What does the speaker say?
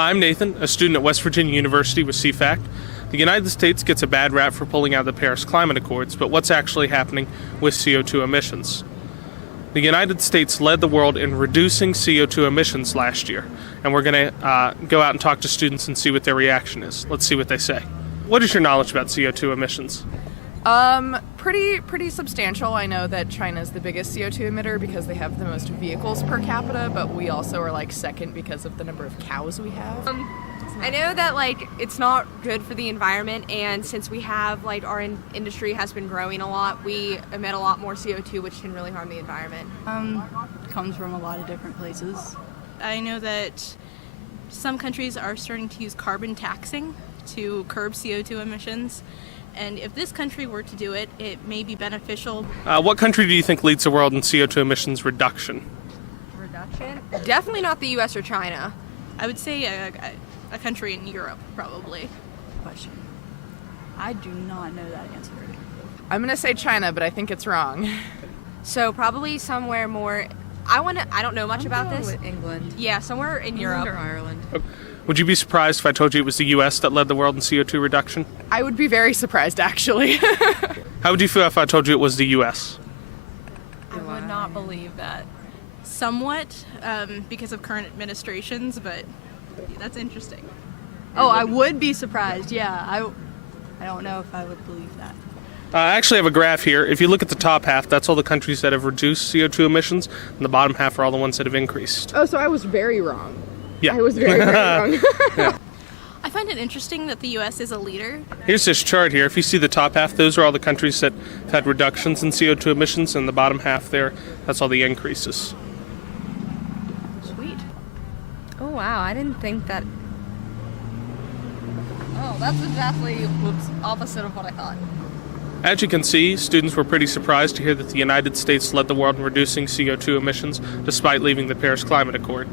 Hi, I'm Nathan, a student at West Virginia University with CFACT. The United States gets a bad rap for pulling out of the Paris Climate Accords, but what's actually happening with CO2 emissions? The United States led the world in reducing CO2 emissions last year, and we're going to go out and talk to students and see what their reaction is. Let's see what they say. What is your knowledge about CO2 emissions? Pretty substantial. I know that China is the biggest CO2 emitter because they have the most vehicles per capita, but we also are second because of the number of cows we have. I know that it's not good for the environment, and since we have our industry has been growing a lot, we emit a lot more CO2, which can really harm the environment. Comes from a lot of different places. I know that some countries are starting to use carbon taxing to curb CO2 emissions. And if this country were to do it, it may be beneficial. What country do you think leads the world in CO2 emissions reduction? Reduction? Definitely not the U.S. or China. I would say a country in Europe, probably. Question. I do not know that answer. I'm going to say China, but I think it's wrong. So probably somewhere more... I don't know much about this. With England. Yeah, somewhere in Europe. Or Ireland. Would you be surprised if I told you it was the U.S. that led the world in CO2 reduction? I would be very surprised, actually. How would you feel if I told you it was the U.S.? I would not believe that. Somewhat, because of current administrations, but that's interesting. Oh, I would be surprised, yeah. I don't know if I would believe that. I actually have a graph here. If you look at the top half, that's all the countries that have reduced CO2 emissions, and the bottom half are all the ones that have increased. Oh, so I was very wrong. Yeah. I was very wrong. Yeah. I find it interesting that the U.S. is a leader. Here's this chart here. If you see the top half, those are all the countries that have had reductions in CO2 emissions, and the bottom half there, that's all the increases. Sweet. Oh wow, I didn't think that. Oh, that's exactly opposite of what I thought. As you can see, students were pretty surprised to hear that the United States led the world in reducing CO2 emissions despite leaving the Paris Climate Accord.